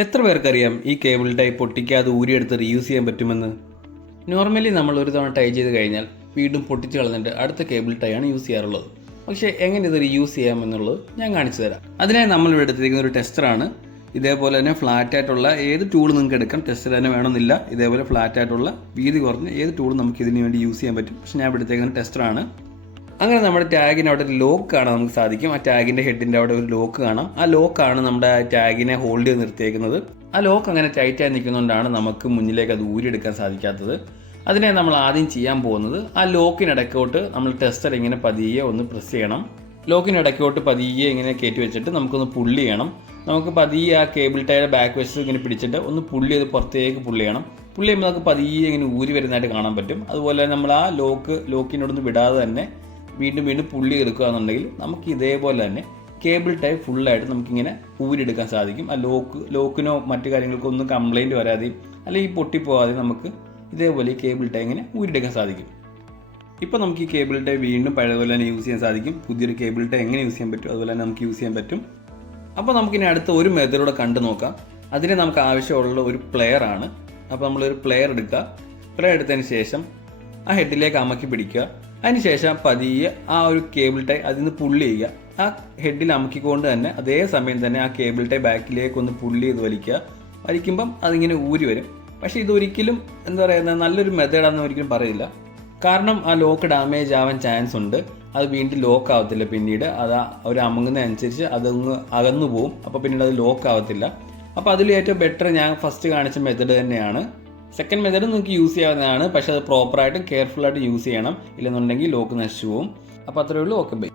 എത്ര പേർക്കറിയാം ഈ cable tie പൊട്ടിക്കാതെ ഊരിയെടുത്ത് reuse ചെയ്യാൻ പറ്റുമെന്ന്? നോർമലി നമ്മൾ ഒരു തവണ ടൈ ചെയ്ത് കഴിഞ്ഞാൽ വീണ്ടും പൊട്ടിച്ച് കളഞ്ഞിട്ട് അടുത്ത കേബിൾ ടൈ ആണ് യൂസ് ചെയ്യാറുള്ളത്. പക്ഷേ എങ്ങനെ ഇത് റീയൂസ് ചെയ്യാമെന്നുള്ളത് ഞാൻ കാണിച്ചു തരാം. അതിനായി നമ്മൾ ഇവിടെ എടുത്തിരിക്കുന്ന ഒരു ടെസ്റ്ററാണ്. ഇതേപോലെ തന്നെ ഫ്ലാറ്റ് ആയിട്ടുള്ള ഏത് ടൂൾ നിങ്ങൾക്ക് എടുക്കാം. ടെസ്റ്റർ തന്നെ വേണമെന്നില്ല. ഇതേപോലെ ഫ്ലാറ്റ് ആയിട്ടുള്ള വീതി കുറഞ്ഞ ഏത് ടൂളും നമുക്ക് ഇതിന് വേണ്ടി യൂസ് ചെയ്യാൻ പറ്റും. പക്ഷേ ഞാൻ ഇവിടെ എടുത്തിരിക്കുന്ന ടെസ്റ്ററാണ്. അങ്ങനെ നമ്മുടെ ടാഗിന് അവിടെ ഒരു ലോക്ക് കാണാൻ നമുക്ക് സാധിക്കും. ആ ടാഗിൻ്റെ ഹെഡിൻ്റെ അവിടെ ഒരു ലോക്ക് കാണാം. ആ ലോക്കാണ് നമ്മുടെ ടാഗിനെ ഹോൾഡ് ചെയ്ത് നിർത്തിയേക്കുന്നത്. ആ ലോക്ക് അങ്ങനെ ടൈറ്റായി നിൽക്കുന്നതുകൊണ്ടാണ് നമുക്ക് മുന്നിലേക്ക് അത് ഊരിയെടുക്കാൻ സാധിക്കാത്തത്. അതിനെ നമ്മൾ ആദ്യം ചെയ്യാൻ പോകുന്നത്, ആ ലോക്കിനിടയ്ക്കോട്ട് നമ്മൾ ടെസ്റ്റർ ഇങ്ങനെ പതിയെ ഒന്ന് പ്രസ് ചെയ്യണം. ലോക്കിനിടയ്ക്കോട്ട് പതിയെ ഇങ്ങനെ കയറ്റി വെച്ചിട്ട് നമുക്കൊന്ന് പുള്ളി ചെയ്യണം. നമുക്ക് പതിയെ ആ കേബിൾ ടൈയുടെ ബാക്ക് വശത്ത് ഇങ്ങനെ പിടിച്ചിട്ട് ഒന്ന് പുള്ളി ചെയ്ത് പുറത്തേക്ക് പുള്ളി ചെയ്യണം. പുള്ളി ചെയ്യുമ്പോൾ നമുക്ക് പതിയെ ഇങ്ങനെ ഊരി വരുന്നതായിട്ട് കാണാൻ പറ്റും. അതുപോലെ നമ്മൾ ആ ലോക്കിനോടൊന്ന് വിടാതെ തന്നെ വീണ്ടും പുള്ളി എടുക്കുക എന്നുണ്ടെങ്കിൽ നമുക്ക് ഇതേപോലെ തന്നെ കേബിൾ ടൈ ഫുള്ളായിട്ട് നമുക്കിങ്ങനെ ഊരിയെടുക്കാൻ സാധിക്കും. ആ ലോക്കിനോ മറ്റു കാര്യങ്ങൾക്കോ ഒന്നും കംപ്ലൈൻറ്റ് വരാതെയും അല്ലെങ്കിൽ പൊട്ടിപ്പോകാതെയും നമുക്ക് ഇതേപോലെ ഈ കേബിൾ ടൈ ഇങ്ങനെ ഊരിയെടുക്കാൻ സാധിക്കും. ഇപ്പോൾ നമുക്ക് ഈ കേബിൾ ടൈ വീണ്ടും പഴയതുപോലെ തന്നെ യൂസ് ചെയ്യാൻ സാധിക്കും. പുതിയൊരു കേബിൾ ടൈ എങ്ങനെ യൂസ് ചെയ്യാൻ പറ്റും അതുപോലെ തന്നെ നമുക്ക് യൂസ് ചെയ്യാൻ പറ്റും. അപ്പോൾ നമുക്കിനി അടുത്ത ഒരു മെത്തേഡൂടെ കണ്ടു നോക്കാം. അതിന് നമുക്ക് ആവശ്യമുള്ള ഒരു പ്ലെയർ ആണ്. അപ്പോൾ നമ്മളൊരു പ്ലെയർ എടുക്കുക. പ്ലെയർ എടുത്തതിന് ശേഷം ആ ഹെഡിലേക്ക് അമക്കി പിടിക്കുക. അതിനുശേഷം പതിയെ ആ ഒരു കേബിൾ ടൈ അതിൽ നിന്ന് പുള്ളി ചെയ്യുക. ആ ഹെഡിൽ അമക്കിക്കൊണ്ട് തന്നെ അതേ സമയം തന്നെ ആ കേബിൾ ടൈ ബാക്കിലേക്ക് ഒന്ന് പുള്ളി ചെയ്ത് വലിക്കുക. വലിക്കുമ്പം അതിങ്ങനെ ഊരി വരും. പക്ഷേ ഇതൊരിക്കലും എന്താ പറയുക നല്ലൊരു മെത്തേഡാണെന്ന് ഒരിക്കലും പറയില്ല. കാരണം ആ ലോക്ക് ഡാമേജ് ആവാൻ ചാൻസ് ഉണ്ട്. അത് വീണ്ടും ലോക്ക് ആവത്തില്ല. പിന്നീട് അത് ഒരു അമങ്ങുന്നതനുസരിച്ച് അതങ്ങ് അകന്നു പോകും. അപ്പോൾ പിന്നീട് അത് ലോക്ക് ആവത്തില്ല. അപ്പോൾ അതിൽ ഏറ്റവും ബെറ്റർ ഞാൻ ഫസ്റ്റ് കാണിച്ച മെത്തേഡ് തന്നെയാണ്. സെക്കൻഡ് മെത്തേഡ് നിങ്ങൾക്ക് യൂസ് ചെയ്യാവുന്നതാണ്. പക്ഷേ അത് പ്രോപ്പറായിട്ടും കെയർഫുള്ളായിട്ട് യൂസ് ചെയ്യണം. ഇല്ലെന്നുണ്ടെങ്കിൽ ലോക്ക് നശിച്ചു പോകും. അപ്പോൾ അത്രയേ ഉള്ളൂ. Okay bye.